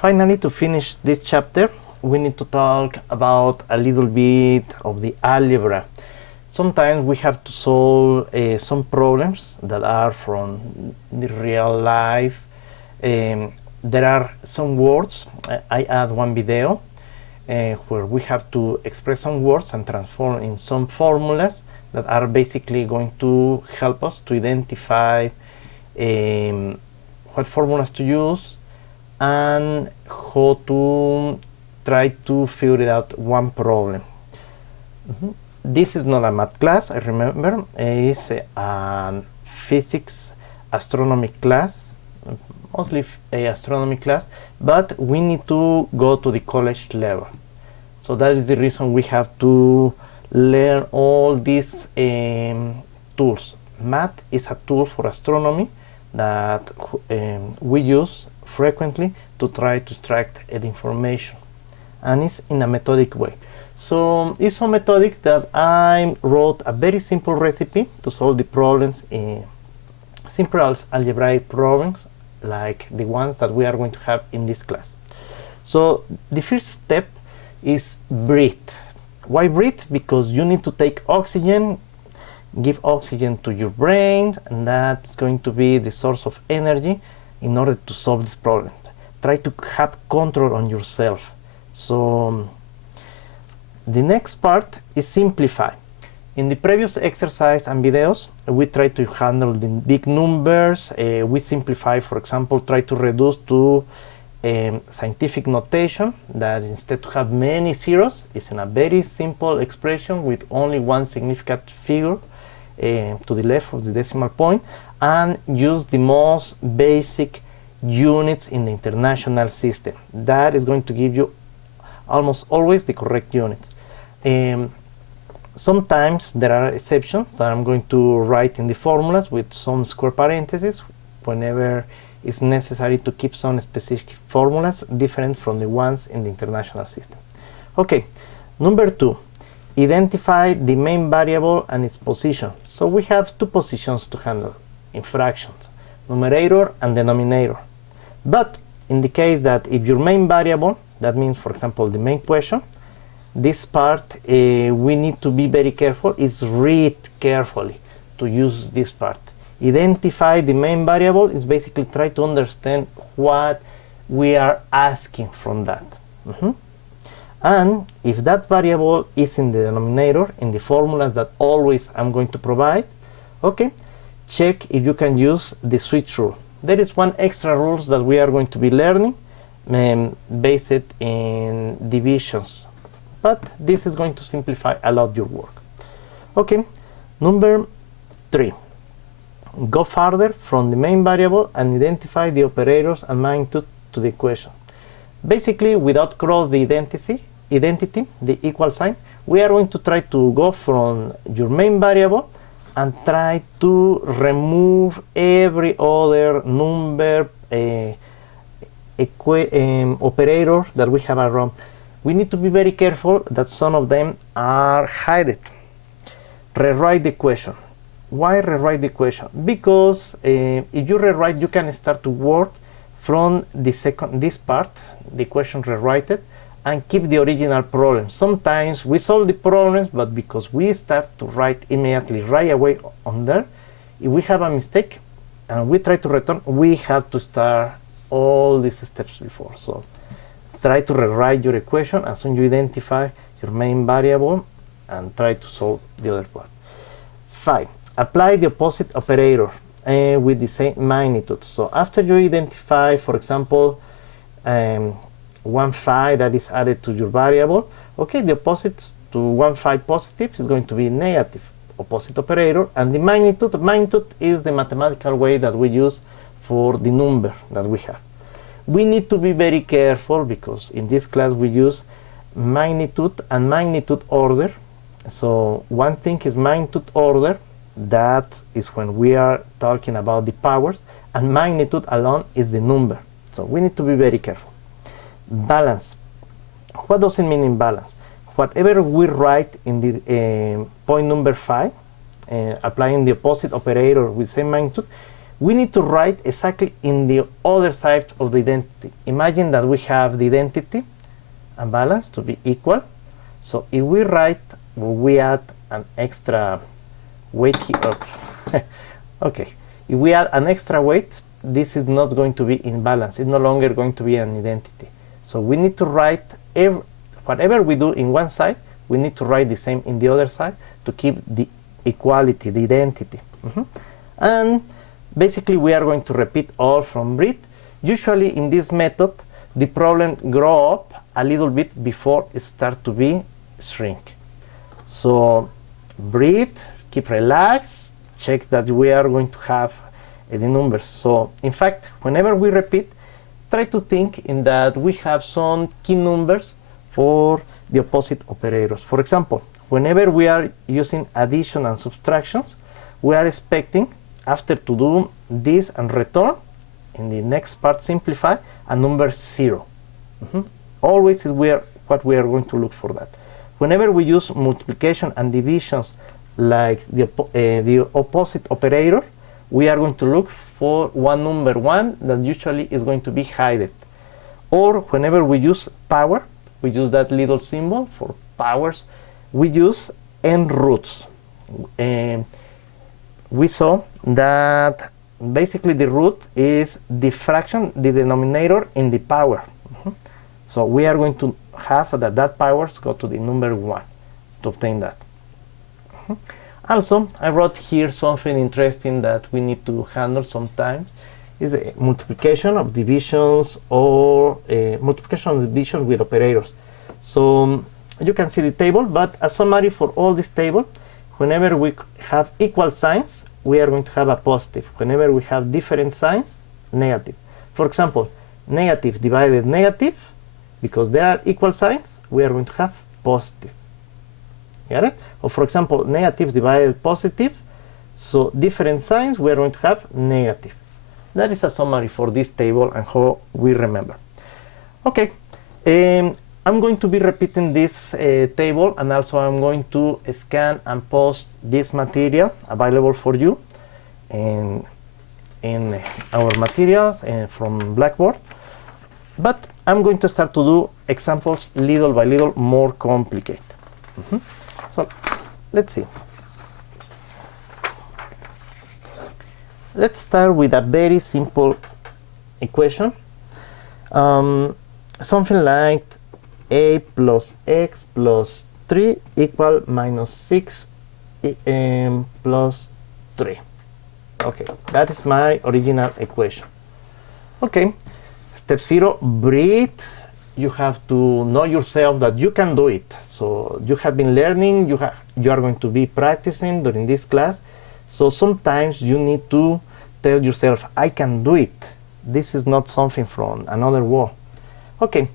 Finally, to finish this chapter, we need to talk about a little bit of the algebra. Sometimes we have to solve some problems that are from the real life. There are some words. I add one video where we have to express some words and transform in some formulas that are basically going to help us to identify what formulas to use and how to try to figure it out one problem. This is not a math class, I remember. It's a physics astronomy class, mostly a astronomy class, but we need to go to the college level. So that is the reason we have to learn all these tools. Math is a tool for astronomy that we use frequently to try to extract the information, and it's in a methodic way. So it's so methodic that I wrote a very simple recipe to solve the problems, simple algebraic problems like the ones that we are going to have in this class. So the first step is breathe. Why breathe? Because you need to take oxygen, give oxygen to your brain, and that's going to be the source of energy in order to solve this problem. Try to have control on yourself. So the next part is simplify. In the previous exercise and videos, we try to handle the big numbers. We simplify, for example, try to reduce to scientific notation that instead to have many zeros is in a very simple expression with only one significant figure to the left of the decimal point, and use the most basic units in the international system. That is going to give you almost always the correct units. Sometimes there are exceptions that I'm going to write in the formulas with some square parentheses whenever it's necessary to keep some specific formulas different from the ones in the international system. Okay, number 2, identify the main variable and its position. So we have two positions to handle in fractions, numerator and denominator. But in the case that if your main variable, that means for example the main question, this part we need to be very careful, is read carefully to use this part. Identify the main variable is basically try to understand what we are asking from that. And if that variable is in the denominator, in the formulas that always I'm going to provide, okay, check if you can use the switch rule. There is one extra rules that we are going to be learning based in divisions, but this is going to simplify a lot your work. Okay, number 3, go further from the main variable and identify the operators and magnitude to the equation. Basically, without cross the identity, the equal sign, we are going to try to go from your main variable and try to remove every other number operator that we have around. We need to be very careful that some of them are hidden. Rewrite the equation. Why rewrite the equation? Because if you rewrite, you can start to work from this part, the equation rewrite, and keep the original problem. Sometimes we solve the problems, but because we start to write immediately right away on there, if we have a mistake and we try to return, we have to start all these steps before. So try to rewrite your equation as soon as you identify your main variable and try to solve the other part. 5. Apply the opposite operator with the same magnitude. So after you identify, for example, 1/5 that is added to your variable, okay, the opposite to 1/5 positive is going to be negative opposite operator, and the magnitude is the mathematical way that we use for the number that we have. We need to be very careful because in this class we use magnitude and magnitude order. So one thing is magnitude order, that is when we are talking about the powers, and magnitude alone is the number. So we need to be very careful. Balance. What does it mean in balance? Whatever we write in the point number 5, applying the opposite operator with same magnitude, we need to write exactly in the other side of the identity. Imagine that we have the identity and balance to be equal. So if we write, we add an extra weight here. Okay, if we add an extra weight, this is not going to be in balance. It's no longer going to be an identity. So we need to write whatever we do in one side, we need to write the same in the other side to keep the equality, the identity. And basically we are going to repeat all from breathe. Usually in this method, the problem grow up a little bit before it start to be shrink. So breathe, keep relaxed, check that we are going to have the numbers. So in fact, whenever we repeat, try to think in that we have some key numbers for the opposite operators. For example, whenever we are using addition and subtractions, we are expecting after to do this and return, in the next part simplify, a number 0. Always is what we are going to look for that. Whenever we use multiplication and divisions like the opposite operator, we are going to look for one number 1 that usually is going to be hidden. Or whenever we use power, we use that little symbol for powers, we use n roots. We saw that basically the root is the fraction, the denominator in the power. So we are going to have that powers go to the number 1 to obtain that. Also, I wrote here something interesting that we need to handle sometimes, is a multiplication of divisions or multiplication of division with operators. So you can see the table, but a summary for all this table, whenever we have equal signs, we are going to have a positive. Whenever we have different signs, negative. For example, negative divided negative, because there are equal signs, we are going to have positive. Got it? Or for example, negative divided positive, so different signs, we are going to have negative. That is a summary for this table and how we remember. Okay, I'm going to be repeating this table, and also I'm going to scan and post this material available for you in our materials from Blackboard. But I'm going to start to do examples little by little more complicated. So let's see. Let's start with a very simple equation. Something like a plus x plus 3 equal minus 6 plus 3. Okay, that is my original equation. Okay, step 0, breathe. You have to know yourself that you can do it. So you have been learning, you are going to be practicing during this class. So sometimes you need to tell yourself, I can do it. This is not something from another world. Okay.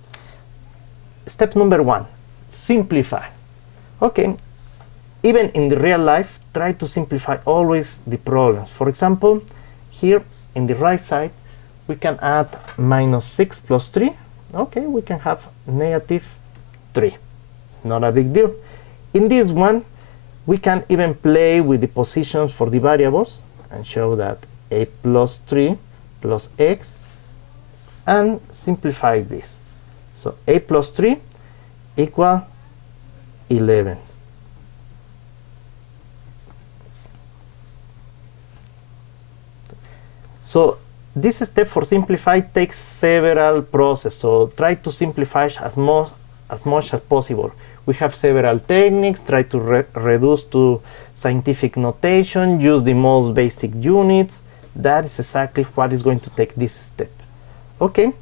Step number 1, simplify. Okay, even in the real life, try to simplify always the problems. For example, here in the right side, we can add minus 6 plus 3. Okay, we can have negative 3. Not a big deal. In this one, we can even play with the positions for the variables and show that a plus 3 plus x and simplify this. So a plus 3 equal 11. So this step for simplify takes several processes. So try to simplify as much as possible. We have several techniques. Try to reduce to scientific notation. Use the most basic units. That is exactly what is going to take this step. Okay.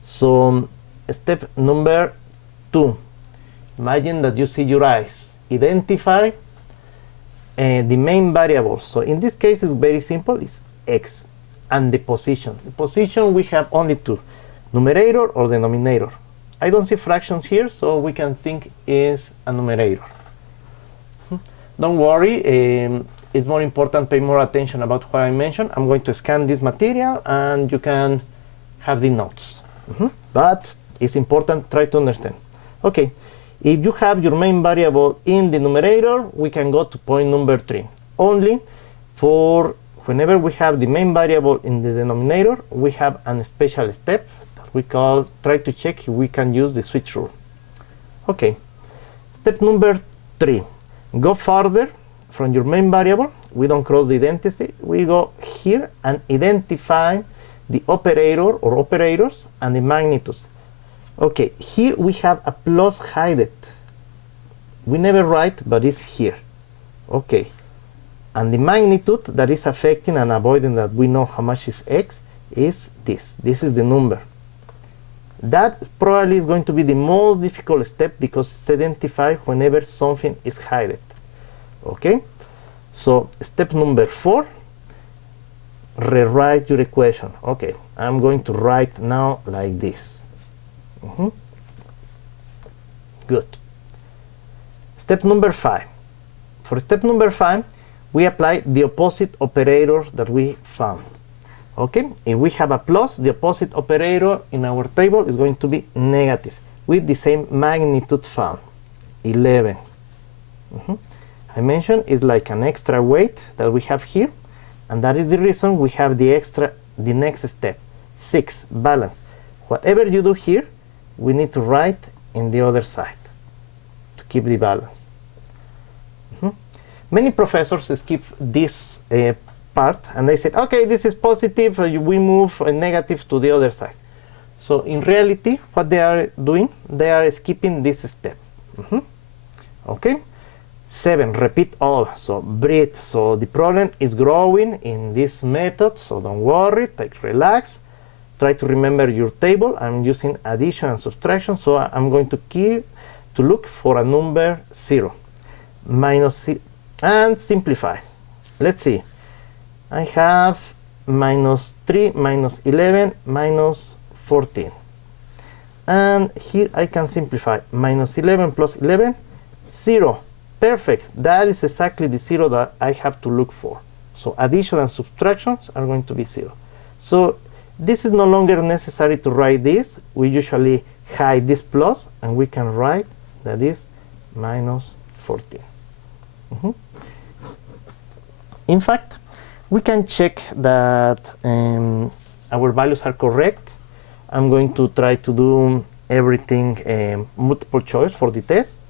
So step number 2. Imagine that you see your eyes. Identify the main variable. So in this case, it's very simple. It's x. And the position. The position we have only 2. Numerator or denominator. I don't see fractions here, so we can think is a numerator. Don't worry. It's more important, pay more attention about what I mentioned. I'm going to scan this material and you can have the notes. But it's important, try to understand. Okay, if you have your main variable in the numerator, we can go to point number 3. Only for whenever we have the main variable in the denominator, we have a special step that we call try to check if we can use the switch rule. Okay, step number 3. Go further from your main variable. We don't cross the identity. We go here and identify the operator or operators and the magnitudes. Okay, here we have a plus hidden. We never write, but it's here. Okay, and the magnitude that is affecting and avoiding that we know how much is x is this. This is the number. That probably is going to be the most difficult step because it's identified whenever something is hidden. Okay, so step number 4, rewrite your equation. Okay, I'm going to write now like this. Good. Step number 5. For step number 5, we apply the opposite operator that we found. Okay, if we have a plus, the opposite operator in our table is going to be negative with the same magnitude found, 11. I mentioned it's like an extra weight that we have here, and that is the reason we have the next step, 6, balance. Whatever you do here, we need to write in the other side to keep the balance. Many professors skip this part and they said, okay, this is positive, we move a negative to the other side. So in reality, what they are doing, they are skipping this step. Okay, 7, repeat all, so breathe. So the problem is growing in this method, so don't worry, relax. Try to remember your table. I'm using addition and subtraction, so I'm going to look for a number 0. Minus, and simplify. Let's see. I have minus 3, minus 11, minus 14. And here I can simplify. Minus 11 plus 11, 0. Perfect. That is exactly the 0 that I have to look for. So addition and subtractions are going to be 0. So this is no longer necessary to write this. We usually hide this plus, and we can write that is minus 14. In fact, we can check that our values are correct. I'm going to try to do everything multiple choice for the test.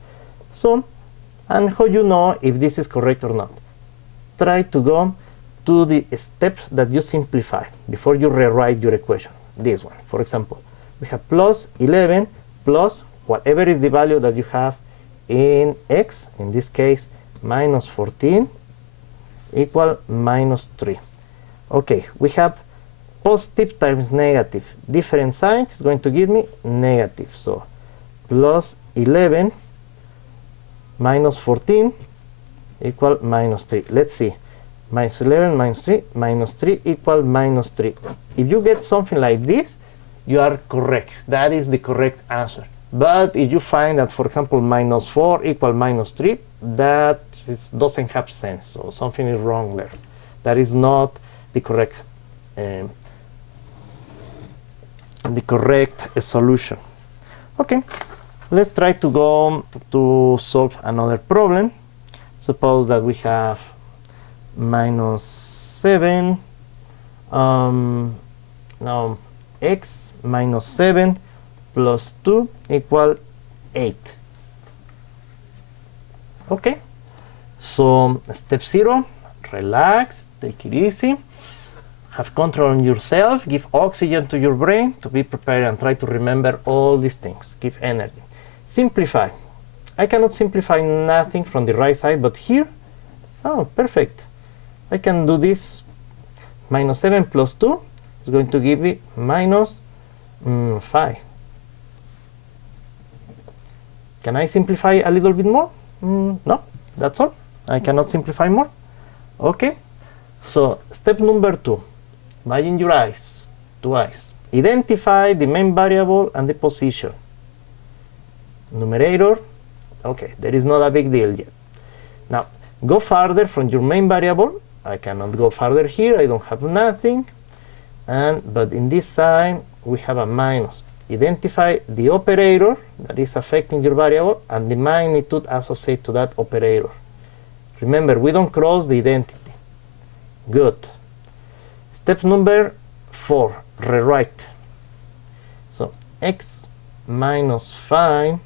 So, and how you know if this is correct or not? Try to go to the steps that you simplify before you rewrite your equation. This one, for example, we have plus 11 plus whatever is the value that you have in x, in this case minus 14, equal minus 3. Okay, we have positive times negative. Different signs is going to give me negative. So plus 11 minus 14 equal minus 3. Let's see. Minus 11 minus 3 equal minus 3. If you get something like this, you are correct. That is the correct answer. But if you find that, for example, minus 4 equal minus 3, that doesn't have sense. So something is wrong there. That is not the correct solution. Okay, let's try to go to solve another problem. Suppose that we have minus 7, now x minus 7 plus 2 equal 8. Okay, so step 0, relax, take it easy, have control on yourself, give oxygen to your brain to be prepared and try to remember all these things, give energy. Simplify. I cannot simplify nothing from the right side, but here, oh, perfect. I can do this. Minus 7 plus 2 is going to give me minus 5. Can I simplify a little bit more? No, that's all. I cannot simplify more. Okay, so step number 2. Imagine your eyes, 2 eyes. Identify the main variable and the position. Numerator, okay, there is not a big deal yet. Now, go further from your main variable. I cannot go further here, I don't have nothing. But in this side, we have a minus. Identify the operator that is affecting your variable and the magnitude associated to that operator. Remember, we don't cross the identity. Good. Step number 4, rewrite. So x minus 5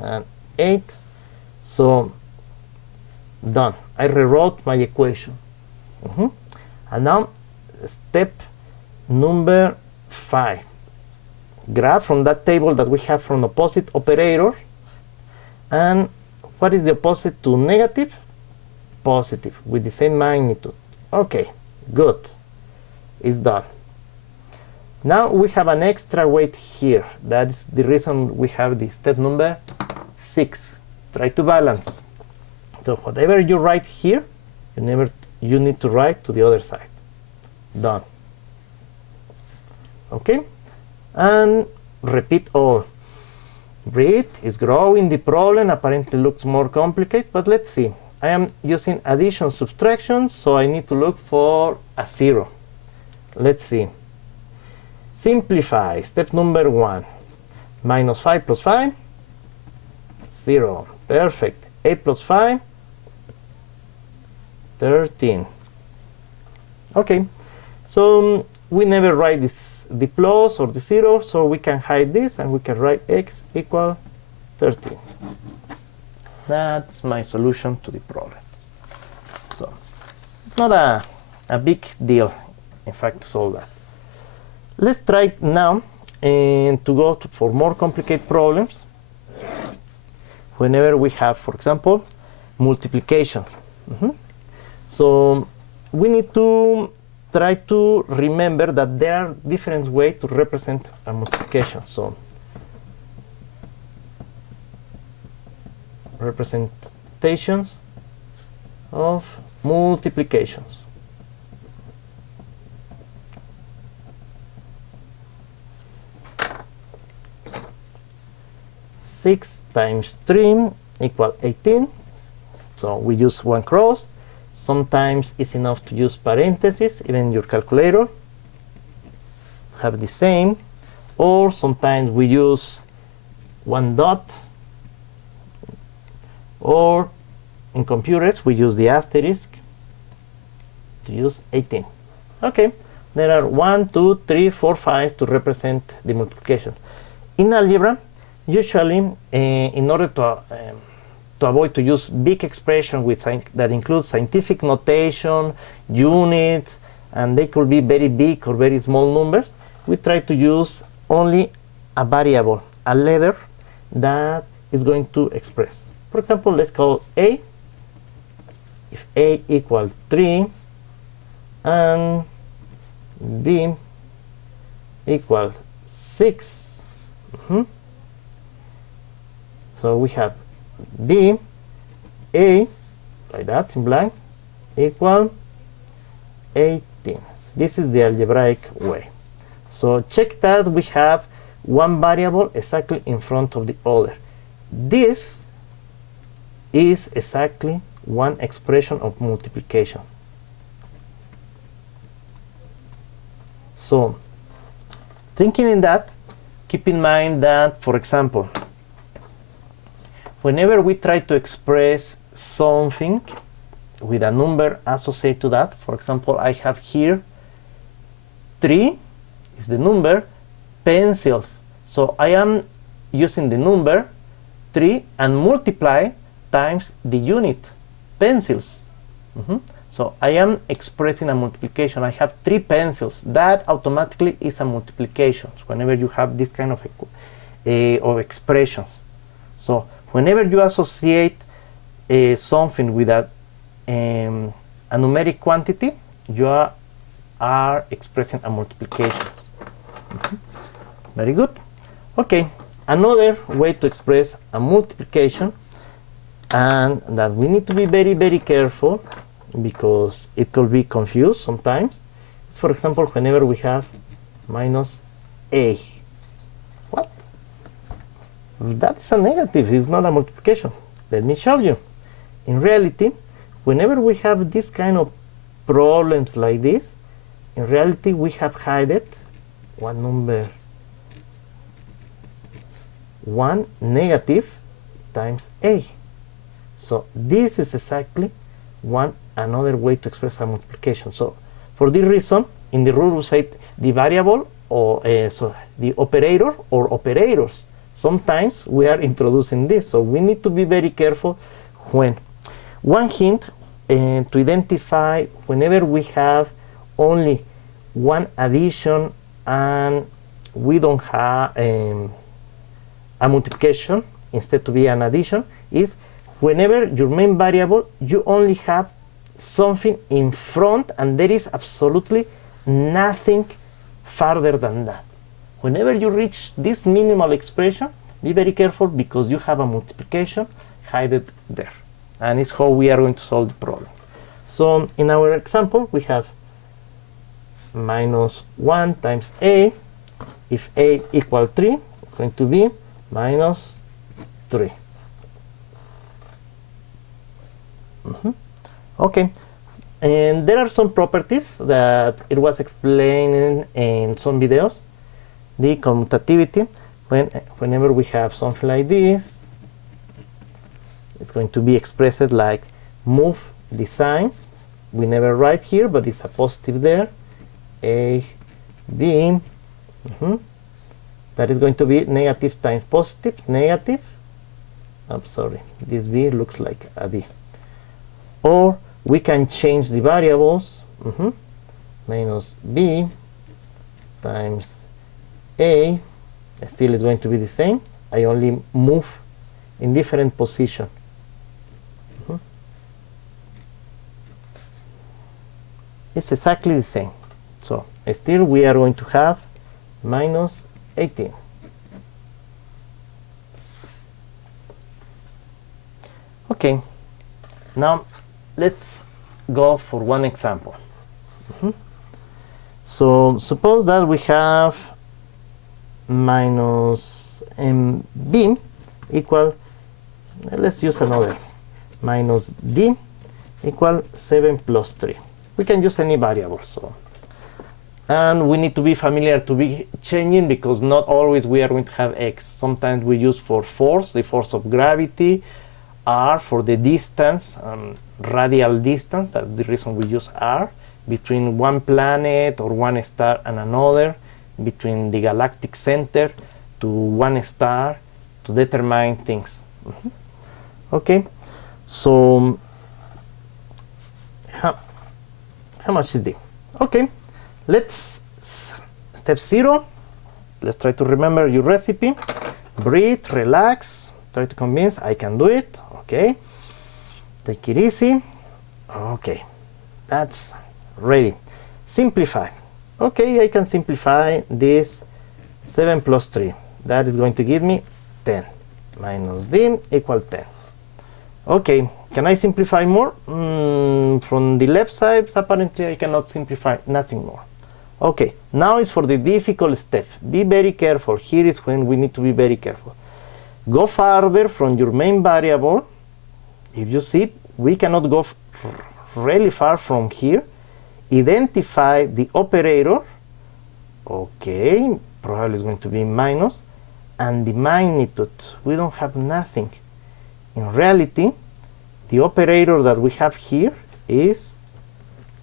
and 8. So done. I rewrote my equation. And now step number 5. Grab from that table that we have from opposite operator. And what is the opposite to negative? Positive, with the same magnitude. Okay, good. It's done. Now we have an extra weight here. That's the reason we have the step number 6. Try to balance. So whatever you write here, you need to write to the other side. Done. Okay, and repeat all. Read is growing. The problem apparently looks more complicated, but let's see. I am using addition subtraction, so I need to look for a 0. Let's see. Simplify. Step number 1. Minus 5 plus 5, 0. Perfect. 8 plus 5, 13. Okay, so we never write the plus or the 0, so we can hide this and we can write x equal 13. That's my solution to the problem. So it's not a big deal, in fact, to solve that. Let's try now to go for more complicated problems. Whenever we have, for example, multiplication. So we need to try to remember that there are different ways to represent a multiplication. So representations of multiplications. Six times 3 equal 18. So we use one cross. Sometimes it's enough to use parentheses, even your calculator have the same. Or sometimes we use one dot. Or in computers we use the asterisk to use 18. Okay, there are 1, 2, 3, 4, 5 to represent the multiplication. In algebra, usually in order to avoid to use big expression that includes scientific notation, units, and they could be very big or very small numbers, we try to use only a variable, a letter that is going to express. For example, let's call a. If a equals 3 and b equals 6. So we have b, a, like that in blank, equal 18. This is the algebraic way. So check that we have one variable exactly in front of the other. This is exactly one expression of multiplication. So thinking in that, keep in mind that, for example, whenever we try to express something with a number associated to that, for example, I have here 3 is the number, pencils. So I am using the number 3 and multiply times the unit, pencils. So I am expressing a multiplication. I have 3 pencils. That automatically is a multiplication whenever you have this kind of expressions. So whenever you associate something with a numeric quantity, you are expressing a multiplication. Very good. Okay, another way to express a multiplication, and that we need to be very, very careful because it could be confused sometimes, is, for example, whenever we have minus a. What? That's a negative, it's not a multiplication. Let me show you. In reality, whenever we have this kind of problems like this, in reality we have hidden one number 1 negative times a. So this is exactly another way to express a multiplication. So For this reason, in the rule we say the variable or so the operator or operators. Sometimes we are introducing this, so we need to be very careful when. One hint to identify whenever we have only one addition and we don't have a multiplication instead to be an addition is whenever your main variable you only have something in front and there is absolutely nothing further than that. Whenever you reach this minimal expression, be very careful because you have a multiplication hidden there. And it's how we are going to solve the problem. So in our example, we have minus 1 times a. If a equals 3, it's going to be minus 3. Okay. And there are some properties that it was explained in some videos. The commutativity, whenever we have something like this, it's going to be expressed like move the signs. We never write here, but it's a positive there. A, B. That is going to be negative times positive, negative. I'm sorry, this B looks like a D. Or we can change the variables. Minus B times A still is going to be the same. I only move in different position. It's exactly the same. So still we are going to have minus 18. Okay, now let's go for one example. So suppose that we have minus b equal, let's use another, minus d equal 7 plus 3. We can use any variable. So, and we need to be familiar to be changing because not always we are going to have x. Sometimes we use for force, the force of gravity, r for the distance, radial distance, that's the reason we use r, between one planet or one star and another, between the galactic center to one star, to determine things. Okay, so how much is d? Okay, let's step 0. Let's try to remember your recipe. Breathe, relax, try to convince I can do it. Okay, take it easy. Okay, that's ready. Simplify. Okay, I can simplify this 7 plus 3. That is going to give me 10. Minus d equal 10. Okay, can I simplify more? From the left side, apparently I cannot simplify nothing more. Okay, now is for the difficult step. Be very careful. Here is when we need to be very careful. Go farther from your main variable. If you see, we cannot go really far from here. Identify the operator. Okay, probably it's going to be minus. And the magnitude. We don't have nothing. In reality, the operator that we have here is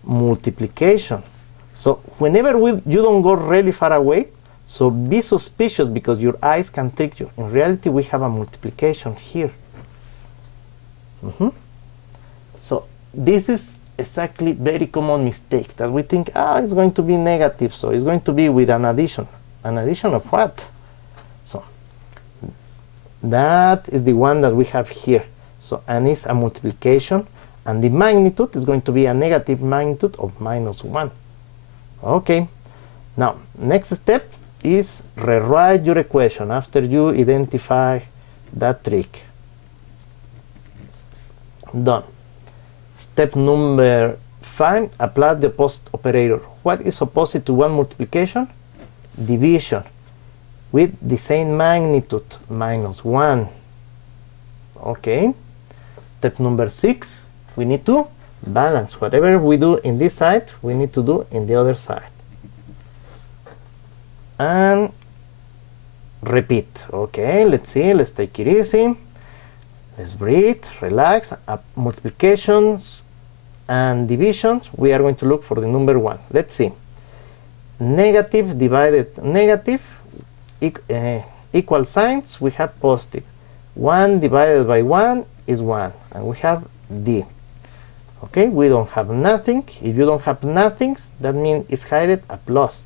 multiplication. So whenever you don't go really far away, so be suspicious because your eyes can trick you. In reality, we have a multiplication here. So this is exactly very common mistake that we think, it's going to be negative, so it's going to be with an addition. An addition of what? So that is the one that we have here. So, and it's a multiplication, and the magnitude is going to be a negative magnitude of minus 1. Okay, now next step is rewrite your equation after you identify that trick. Done. Step number 5, apply the opposite operator. What is opposite to one multiplication? Division with the same magnitude, minus 1. Okay. Step number 6, we need to balance. Whatever we do in this side, we need to do in the other side. And repeat. Okay, let's see, let's take it easy. Let's breathe, relax. Multiplications and division, we are going to look for the number 1. Let's see. Negative divided negative, equal signs, we have positive. 1 divided by 1 is 1, and we have D. Okay, we don't have nothing. If you don't have nothing, that means it's hidden a plus.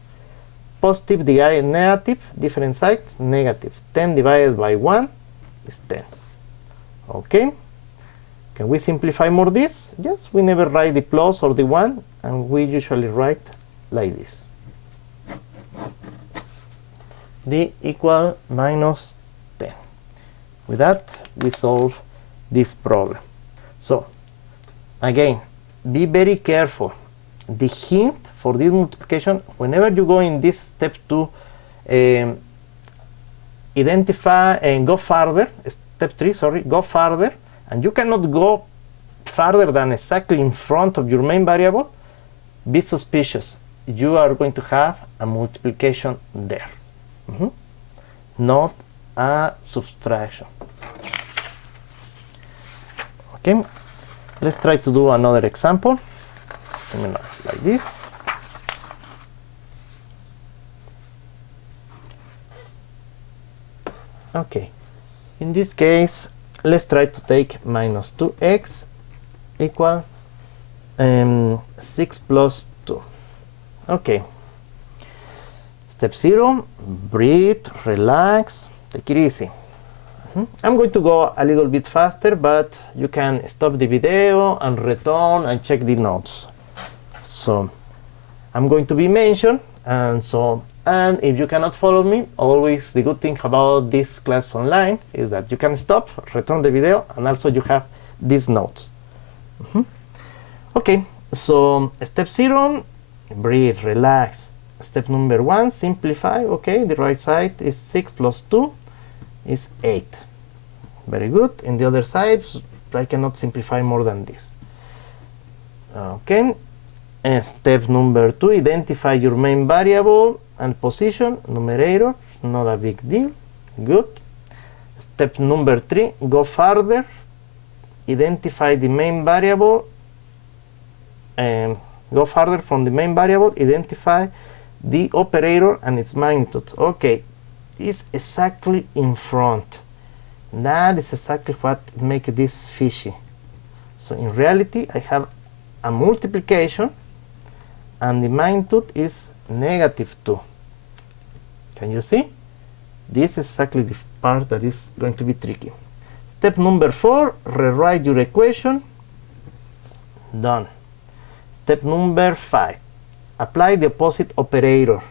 Positive divided negative, different sides, negative. 10 divided by 1 is 10. Okay, can we simplify more this? Yes, we never write the plus or the 1, and we usually write like this. D equal minus 10. With that, we solve this problem. So, again, be very careful. The hint for this multiplication, whenever you go in this step to identify and go further, step 3, sorry, go further, and you cannot go further than exactly in front of your main variable, be suspicious. You are going to have a multiplication there. Not a subtraction. Okay, let's try to do another example. Like this. Okay, in this case, let's try to take minus 2x equal 6 plus 2. Okay. Step 0, breathe, relax, take it easy. I'm going to go a little bit faster, but you can stop the video and return and check the notes. So I'm going to be mentioned, and if you cannot follow me, always the good thing about this class online is that you can stop, return the video, and also you have these notes. Okay, so step 0, breathe, relax. Step number 1, simplify. Okay, the right side is 6 plus 2 is 8. Very good. In the other side, I cannot simplify more than this. Okay. And step number 2, identify your main variable and position, numerator, not a big deal. Good. Step number 3, go further, identify the main variable, and go further from the main variable, identify the operator and its magnitude. Okay, it's exactly in front. That is exactly what makes this fishy. So in reality, I have a multiplication, and the magnitude is negative 2. Can you see? This is exactly the part that is going to be tricky. Step number 4, rewrite your equation. Done. Step number 5, apply the opposite operator.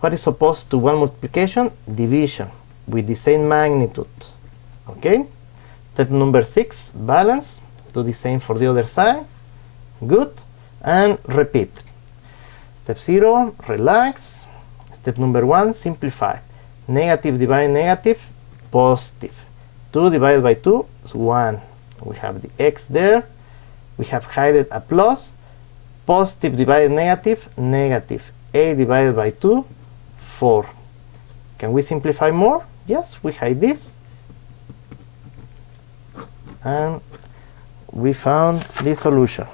What is opposed to 1 multiplication? Division with the same magnitude. Okay. Step number 6, balance. Do the same for the other side. Good. And repeat. Step 0, relax. Step number 1, simplify. Negative divided negative, positive. 2 divided by 2 is 1. We have the x there. We have hidden a plus. Positive divided negative, negative. 8 divided by 2, 4. Can we simplify more? Yes, we hide this. And we found the solution.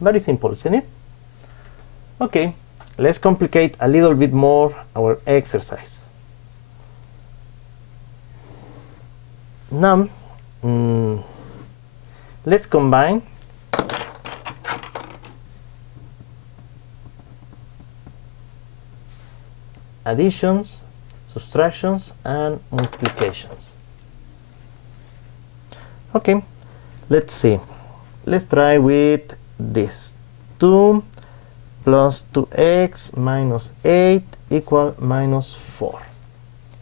Very simple, isn't it? Okay, let's complicate a little bit more our exercise. Now, let's combine additions, subtractions, and multiplications. Okay, let's see. Let's try with this. 2 plus 2x minus 8 equal minus 4.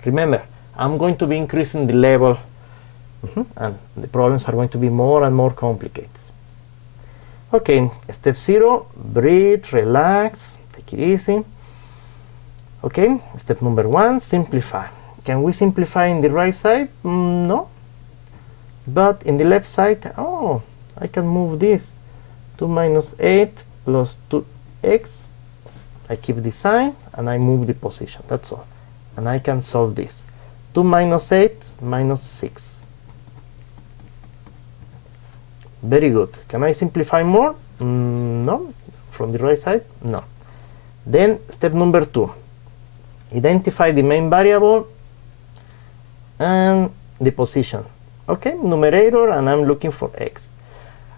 Remember, I'm going to be increasing the level, and the problems are going to be more and more complicated. Okay, step 0, breathe, relax, take it easy. Okay, step number 1, simplify. Can we simplify in the right side? No. But in the left side, oh, I can move this. 2 minus 8 plus 2x. I keep the sign and I move the position. That's all. And I can solve this. 2 minus 8 minus 6. Very good. Can I simplify more? No. From the right side? No. Then step number 2. Identify the main variable and the position. Okay, numerator, and I'm looking for x.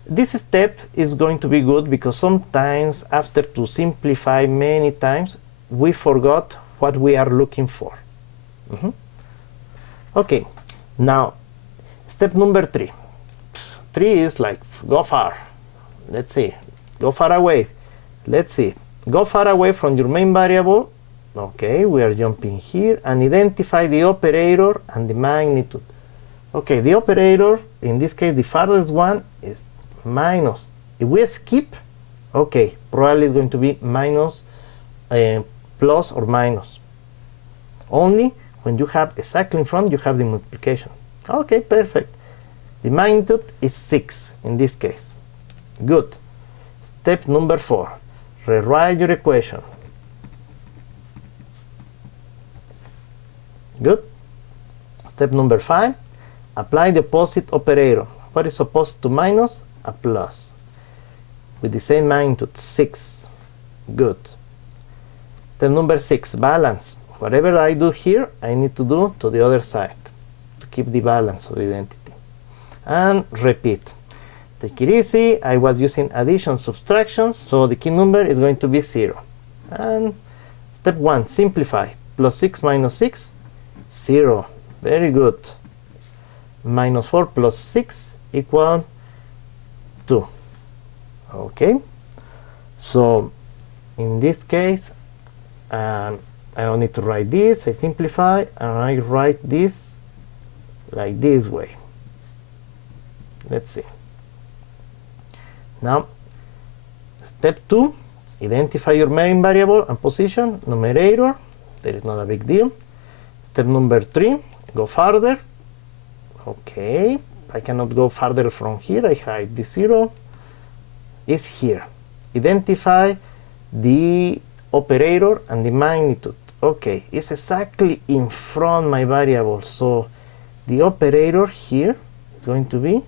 This step is going to be good because sometimes after to simplify many times, we forgot what we are looking for. Okay, now step number 3. 3 is like go far. Let's see. Go far away. Let's see. Go far away from your main variable. Okay, we are jumping here and identify the operator and the magnitude. Okay, the operator, in this case, the farthest one is minus. If we skip, okay, probably it's going to be minus, plus or minus. Only when you have exactly in front, you have the multiplication. Okay, perfect. The magnitude is 6 in this case. Good. Step number 4. Rewrite your equation. Good. Step number 5. Apply the opposite operator. What is opposite to minus? A plus. With the same magnitude, 6. Good. Step number 6. Balance. Whatever I do here, I need to do to the other side to keep the balance of the identity. And repeat. Take it easy. I was using addition, subtraction, so the key number is going to be 0. And step 1. Simplify. Plus 6 minus 6, 0. Very good. Minus 4 plus 6 equal 2. Okay. So in this case, I don't need to write this. I simplify and I write this like this way. Let's see. Now, step 2, identify your main variable and position, numerator. There is not a big deal. Step number 3, go farther. Okay, I cannot go farther from here. I hide the 0. It's here. Identify the operator and the magnitude. Okay, it's exactly in front of my variable. So the operator here is going to be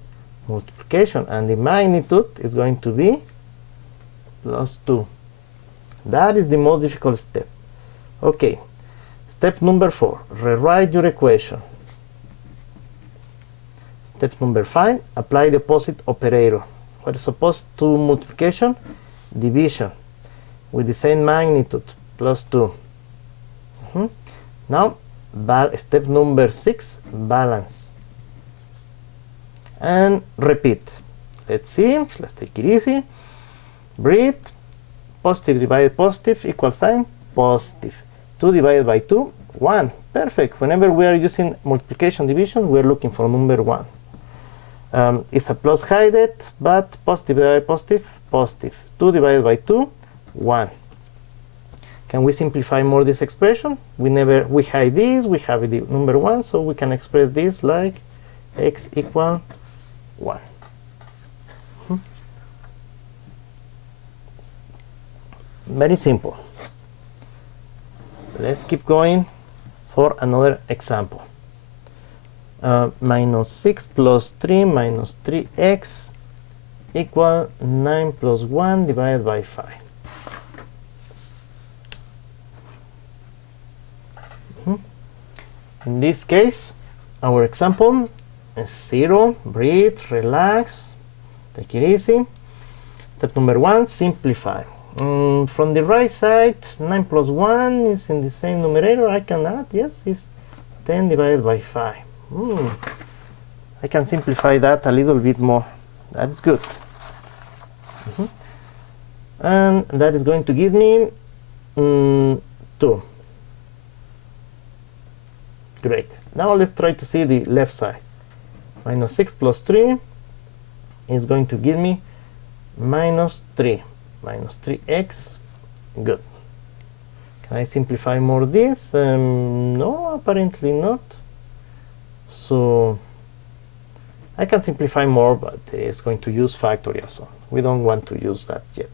multiplication and the magnitude is going to be plus 2. That is the most difficult step. Okay, step number 4, rewrite your equation. Step number 5, apply the opposite operator. What is opposed to multiplication? Division with the same magnitude, plus 2. Now, step number 6, balance. And repeat. Let's see, let's take it easy. Breathe. Positive divided positive equals sign positive. 2 divided by 2, 1. Perfect. Whenever we are using multiplication division, we are looking for number 1. It's a plus hide it, but positive divided by positive, positive. 2 divided by 2, 1. Can we simplify more this expression? We hide this, we have the number 1, so we can express this like x equal 1. Very simple. Let's keep going for another example. Minus 6 plus 3 minus 3x equal 9 plus 1 divided by 5. In this case, our example is 0. Breathe, relax, take it easy. Step number 1, simplify. From the right side, 9 plus 1 is in the same numerator. I can add, yes, it's 10 divided by 5. I can simplify that a little bit more. That's good. And that is going to give me 2. Great. Now let's try to see the left side. Minus 6 plus 3 is going to give me minus 3. Minus 3x. Good. Can I simplify more this? No, apparently not. So I can simplify more, but it's going to use factorial, so we don't want to use that yet.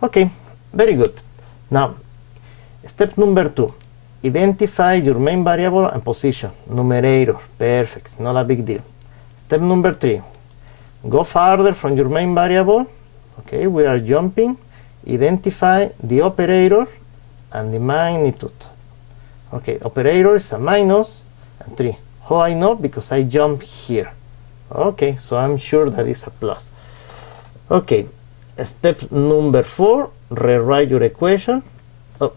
Okay, very good. Now, step number 2. Identify your main variable and position. Numerator. Perfect. Not a big deal. Step number 3. Go farther from your main variable. Okay, we are jumping. Identify the operator and the magnitude. Okay, operator is a minus and 3. How I know? Because I jump here. Okay, so I'm sure that is a plus. Okay, step number 4, rewrite your equation. Oh.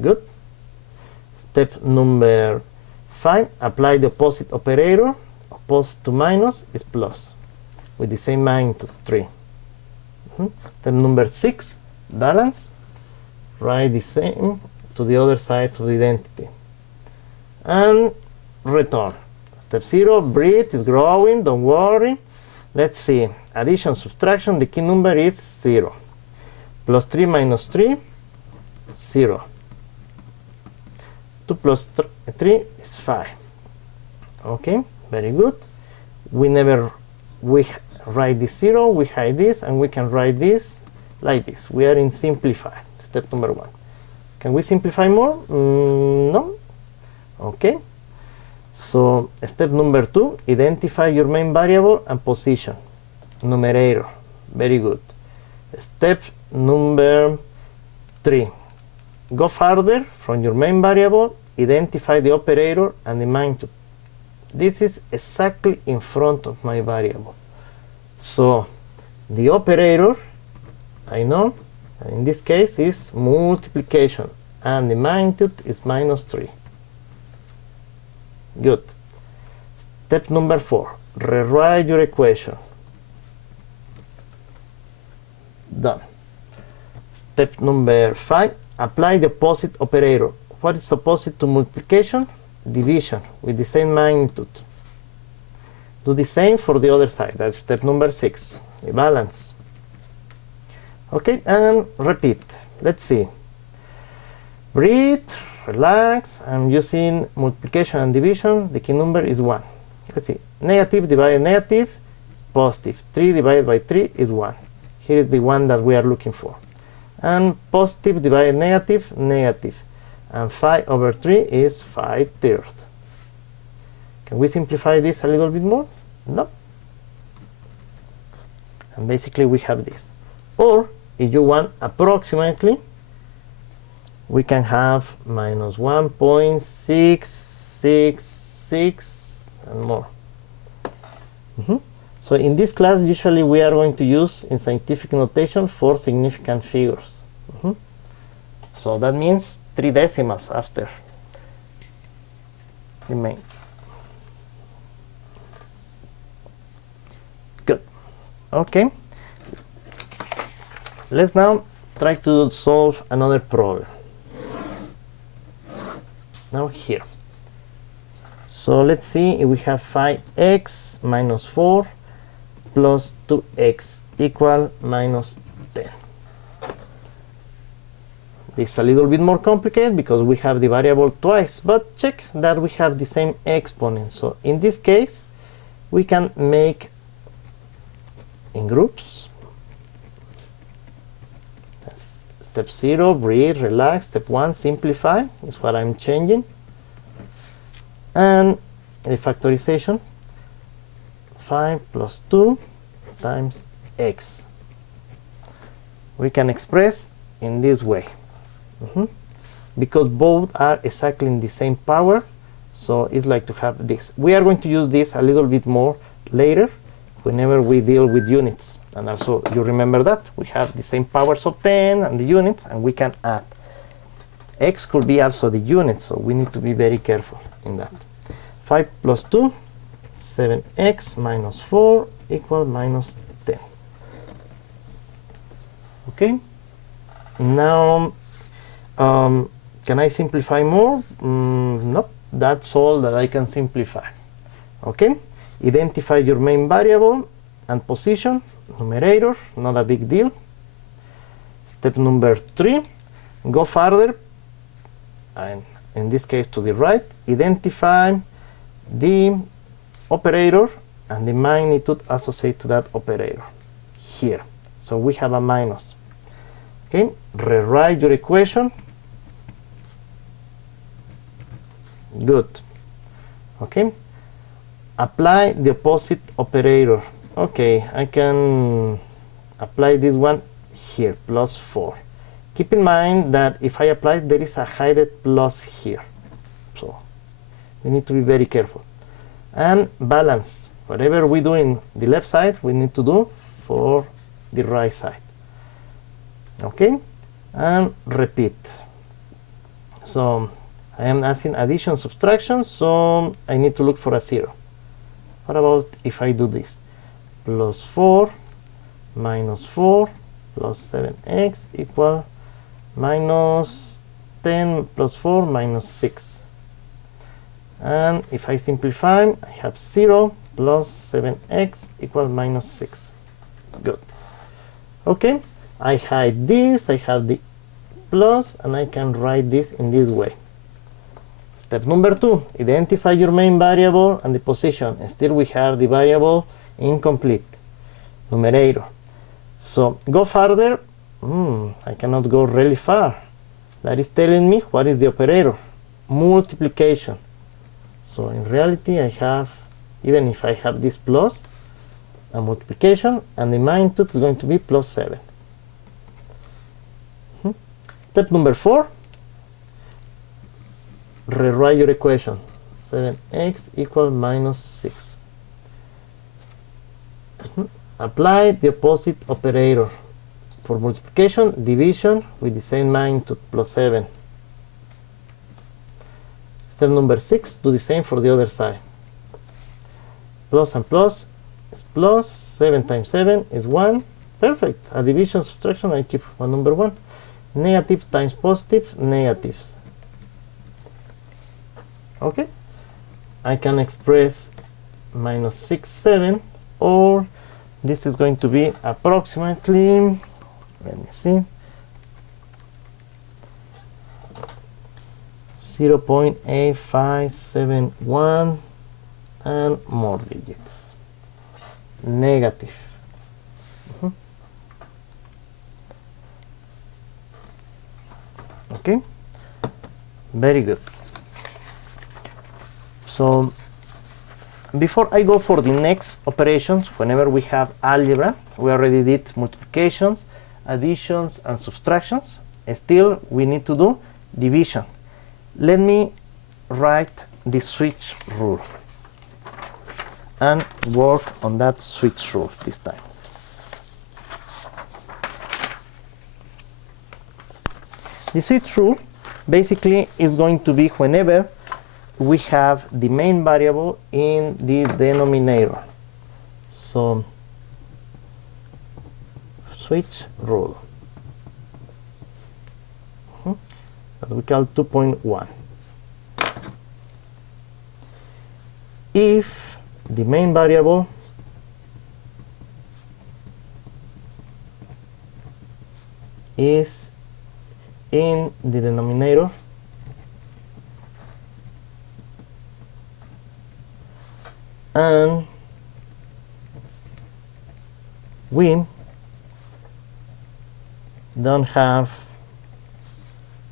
Good. Step number 5, apply the opposite operator. Opposite to minus is plus, with the same magnitude, 3. Step number 6, balance. Write the same to the other side of the identity. And return. Step 0, breathe, is growing, don't worry. Let's see, addition, subtraction, the key number is 0. Plus 3 minus 3, 0. 2 plus 3 is 5. Okay, very good. We write this 0, we hide this, and we can write this like this. We are in simplify, step number 1. Can we simplify more? No. Okay. So step number 2, identify your main variable and position. Numerator. Very good. Step number 3, go further from your main variable, identify the operator and the magnitude. This is exactly in front of my variable. So the operator, I know, in this case is multiplication, and the magnitude is minus 3. Good. Step number 4, rewrite your equation. Done. Step number 5, apply the opposite operator. What is opposite to multiplication? Division, with the same magnitude. Do the same for the other side. That's step number 6, the balance. Okay, and repeat. Let's see. Breathe, relax. I'm using multiplication and division. The key number is 1. Let's see. Negative divided negative is positive. 3 divided by 3 is 1. Here is the one that we are looking for. And positive divided negative, negative. And 5 over 3 is 5/3. Can we simplify this a little bit more? No. And basically we have this. Or, if you want approximately, we can have minus 1.666 and more. So in this class, usually we are going to use in scientific notation 4 significant figures. So that means 3 decimals after the main. Good. Okay. Let's now try to solve another problem. Now here. So let's see if we have 5x minus 4 plus 2x equal minus 10. This is a little bit more complicated because we have the variable twice, but check that we have the same exponent. So in this case, we can make in groups. Step 0, breathe, relax. Step 1, simplify, is what I'm changing. And the factorization, 5 plus 2 times x. We can express in this way. Because both are exactly in the same power, so it's like to have this. We are going to use this a little bit more later whenever we deal with units. And also, you remember that we have the same powers of 10 and the units, and we can add. X could be also the units, so we need to be very careful in that. 5 plus 2, 7x minus 4 equal minus 10. Okay. Now, can I simplify more? No, that's all that I can simplify. Okay. Identify your main variable and position. Numerator, not a big deal. Step number 3, go further, and in this case to the right, identify the operator and the magnitude associated to that operator here. So we have a minus. Okay, rewrite your equation. Good. Okay, apply the opposite operator. Okay, I can apply this one here, plus 4. Keep in mind that if I apply, there is a hidden plus here. So we need to be very careful. And balance. Whatever we do in the left side, we need to do for the right side. Okay? And repeat. So I am asking addition, subtraction, so I need to look for a 0. What about if I do this? Plus 4 minus 4 plus 7x equal minus 10 plus 4 minus 6. And if I simplify, I have 0 plus 7x equal minus 6. Good. Okay, I hide this, I have the plus, and I can write this in this way. Step number 2, identify your main variable and the position. And still we have the variable incomplete, numerator. So go further. I cannot go really far. That is telling me what is the operator, multiplication. So in reality I have, even if I have this plus, a multiplication, and the magnitude is going to be plus 7. Step number 4, rewrite your equation. 7x equal minus 6. Apply the opposite operator. For multiplication, division with the same magnitude, plus 7. Step number 6, do the same for the other side. Plus and plus is plus, 7 times 7 is 1. Perfect. A division, subtraction, I keep one number 1. Negative times positive, negatives. Okay. I can express minus 6, 7, or this is going to be approximately, let me see, 0.8571 and more digits. Negative. Okay, very good. So before I go for the next operations, whenever we have algebra, we already did multiplications, additions, and subtractions. Still, we need to do division. Let me write the switch rule and work on that switch rule this time. The switch rule basically is going to be whenever we have the main variable in the denominator. So switch rule that we call 2.1. If the main variable is in the denominator and we don't have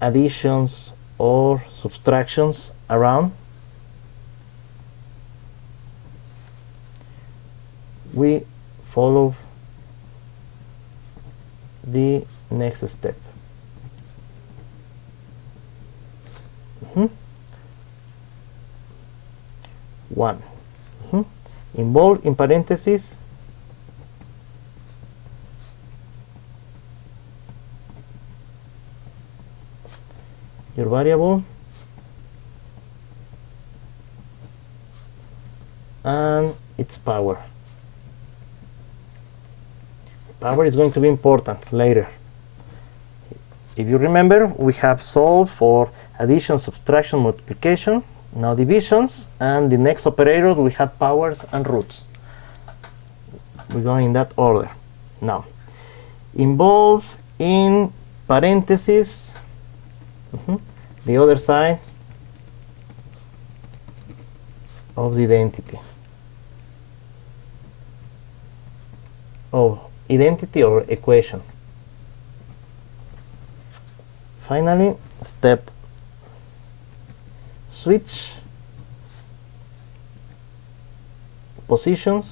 additions or subtractions around, we follow the next step. 1. Involve in parentheses your variable and its power. Power is going to be important later. If you remember, we have solved for addition, subtraction, multiplication, now divisions, and the next operator we have powers and roots. We're going in that order. Now, involve in parentheses the other side of the identity. Identity or equation. Finally, step switch positions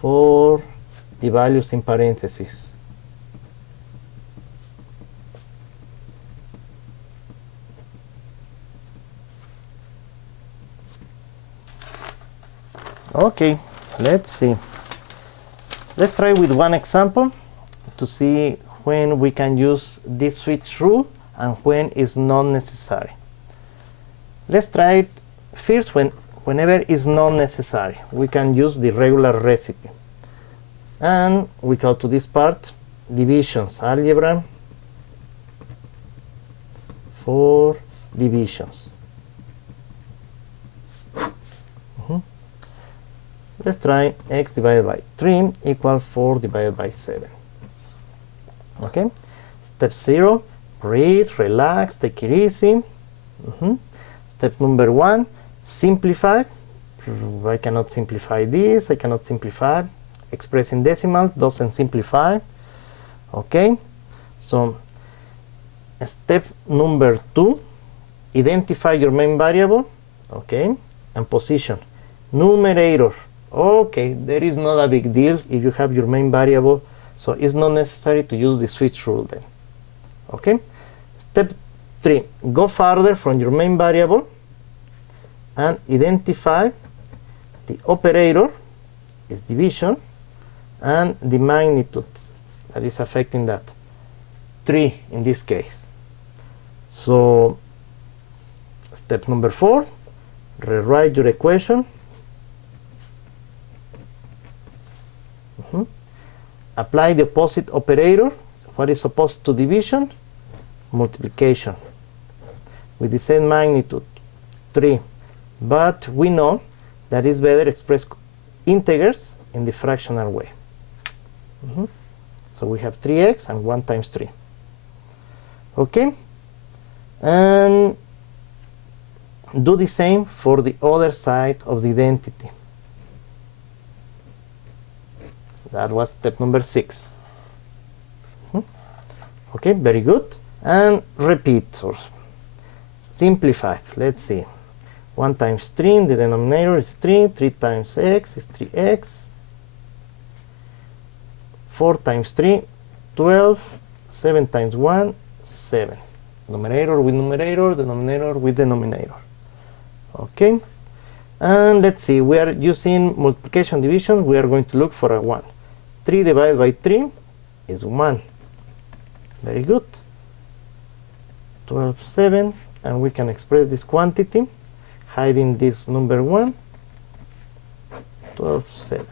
for the values in parentheses. Okay, let's see. Let's try with one example to see when we can use this switch rule and when it's not necessary. Let's try it first whenever it's not necessary. We can use the regular recipe. And we call to this part divisions, algebra for divisions. Let's try x divided by 3 equal 4 divided by 7. Okay, step 0, breathe, relax, take it easy. Step number 1, simplify. I cannot simplify this, I cannot simplify. Express in decimal doesn't simplify. Okay, so step number 2, identify your main variable. Okay, and position. Numerator. Okay, there is not a big deal if you have your main variable, so it's not necessary to use the switch rule then. Okay, step 3, go further from your main variable and identify the operator, is division, and the magnitude that is affecting that, 3 in this case. So step number 4, rewrite your equation. Apply the opposite operator. What is opposite to division? Multiplication. With the same magnitude, 3. But we know that it's better express integers in the fractional way. So we have 3x and 1 times 3. Okay? And do the same for the other side of the identity. That was step number 6. Okay, very good. And repeat or simplify. Let's see. 1 times 3 in the denominator is 3. 3 times x is 3x. 4 times 3, 12. 7 times 1, 7. Numerator with numerator, denominator with denominator. Okay. And let's see, we are using multiplication division. We are going to look for a 1. 3 divided by 3 is 1. Very good. 12, 7. And we can express this quantity, hiding this number 1. 12, 7.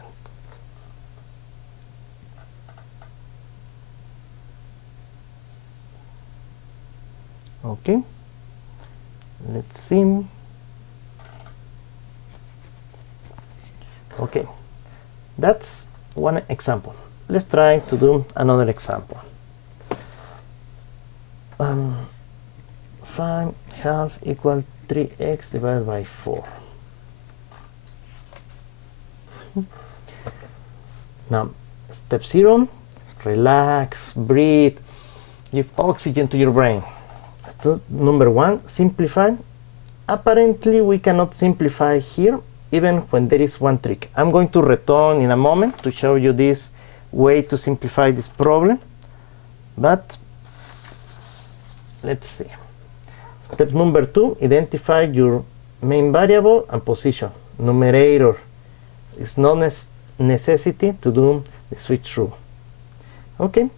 Okay. Let's see. Okay. That's one example. Let's try to do another example. 5 half equal 3x divided by 4. Now, step 0, relax, breathe, give oxygen to your brain. Step number 1, simplify. Apparently, we cannot simplify here, even when there is one trick. I'm going to return in a moment to show you this way to simplify this problem. But let's see. Step number 2, identify your main variable and position. Numerator. It's not necessity to do the switch rule. Okay.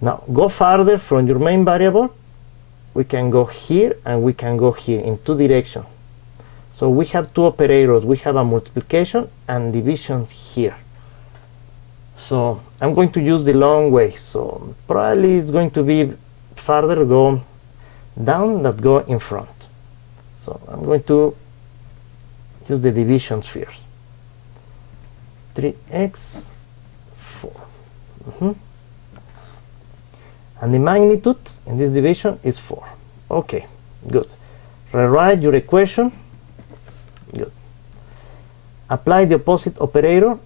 Now go further from your main variable. We can go here and we can go here in two directions. So we have two operators. We have a multiplication and division here. So I'm going to use the long way. So probably it's going to be further go down than go in front. So I'm going to use the divisions first. 3x 4. And the magnitude in this division is 4. Okay, good. Rewrite your equation. Good. Apply the opposite operator.